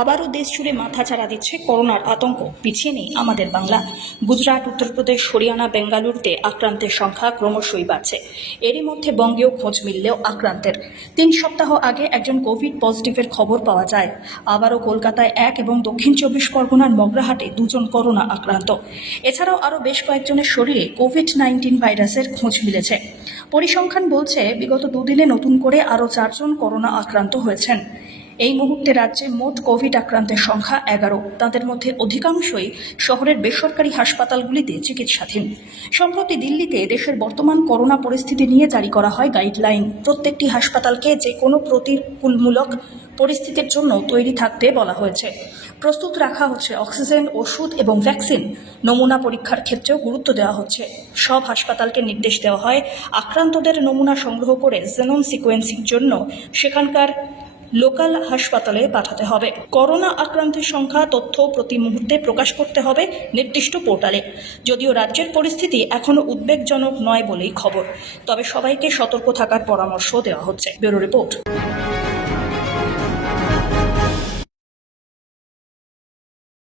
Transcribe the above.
আবারও দেশ জুড়ে মাথাচাড়া দিচ্ছে করোনার আতঙ্ক। পিছিয়ে নেই আমাদের বাংলা। গুজরাট, উত্তরপ্রদেশ, হরিয়ানা, বেঙ্গালুরুতে আক্রান্তের সংখ্যা ক্রমশই বাড়ছে। এরই মধ্যে বঙ্গেও খোঁজ মিললেও আক্রান্তের। তিন সপ্তাহ আগে একজন কোভিড পজিটিভের খবর পাওয়া যায়। আবারও কলকাতায় এক এবং দক্ষিণ চব্বিশ পরগনার মগরাহাটে দুজন করোনা আক্রান্ত। এছাড়াও আরও বেশ কয়েকজনের শরীরে কোভিড নাইন্টিন ভাইরাসের খোঁজ মিলেছে। পরিসংখ্যান বলছে, বিগত দুদিনে নতুন করে আরও চারজন করোনা আক্রান্ত হয়েছেন। এই মুহূর্তে রাজ্যে মোট কোভিড আক্রান্তের সংখ্যা এগারো। তাদের মধ্যে অধিকাংশই শহরের বেসরকারি হাসপাতালগুলিতে চিকিৎসাধীন। সম্প্রতি দিল্লিতে দেশের বর্তমান করোনা পরিস্থিতি নিয়ে জারি করা হয় গাইডলাইন। প্রত্যেকটি হাসপাতালকে যে কোনো প্রতিকূলমূলক পরিস্থিতির জন্য তৈরি থাকতে বলা হয়েছে। প্রস্তুত রাখা হচ্ছে অক্সিজেন, ওষুধ এবং ভ্যাকসিন। নমুনা পরীক্ষার ক্ষেত্রেও গুরুত্ব দেওয়া হচ্ছে। সব হাসপাতালকে নির্দেশ দেওয়া হয় আক্রান্তদের নমুনা সংগ্রহ করে জেনোম সিকোয়েন্সিং জন্য সেখানকার লোকাল হাসপাতালে পাঠাতে হবে। করোনা আক্রান্তের সংখ্যা, তথ্য প্রতি মুহূর্তে প্রকাশ করতে হবে নির্দিষ্ট পোর্টালে। যদিও রাজ্যের পরিস্থিতি এখনও উদ্বেগজনক নয় বলেই খবর। তবে সবাইকে সতর্ক থাকার পরামর্শ দেওয়া হচ্ছে। Bureau report.